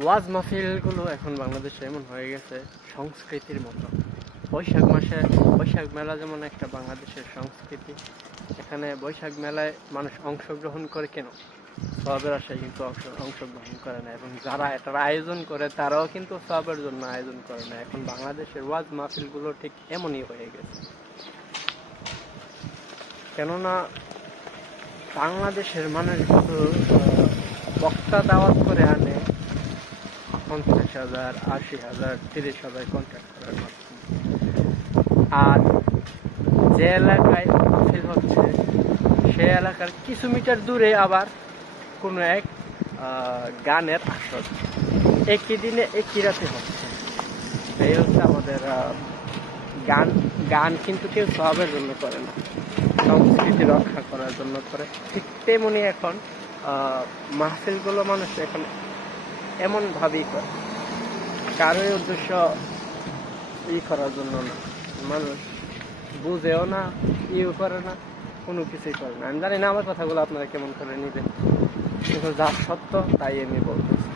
ওয়াজ মাহফিলগুলো এখন বাংলাদেশে এমন হয়ে গেছে সংস্কৃতির মতো। বৈশাখ মাসে বৈশাখ মেলা যেমন একটা বাংলাদেশের সংস্কৃতি, এখানে বৈশাখ মেলায় মানুষ অংশগ্রহণ করে কেন? সওয়াবের আশায় কিন্তু অংশগ্রহণ করে না, এবং যারা এটার আয়োজন করে তারাও কিন্তু সওয়াবের জন্য আয়োজন করে না। এখন বাংলাদেশের ওয়াজ মাহফিলগুলো ঠিক এমনই হয়ে গেছে। কেননা বাংলাদেশের মানুষগুলো বক্তা দাওয়াত করে আনে 50,000, 80,000, 30,000 কন্ট্রাক্ট করার মাধ্যমে। আর যে এলাকায় মাহফিল হচ্ছে সে এলাকার কিছু মিটার দূরে আবার কোনো এক গানের আসর একই দিনে একই রাতে হচ্ছে। এই হচ্ছে আমাদের গান। গান কিন্তু কেউ সওয়াবের জন্য করে না, সংস্কৃতি রক্ষা করার জন্য করে। ঠিক তেমনি এখন মাহফিলগুলো মানুষ এখন এমন ভাবেই করে, কারোই উদ্দেশ্য করার জন্য না। মানুষ বুঝেও না, করে না, কোনো কিছুই করে না। আমি জানি না আমার কথাগুলো আপনারা কেমন করে নিবেন, কিন্তু যা সত্য তাই আমি বলতেছি।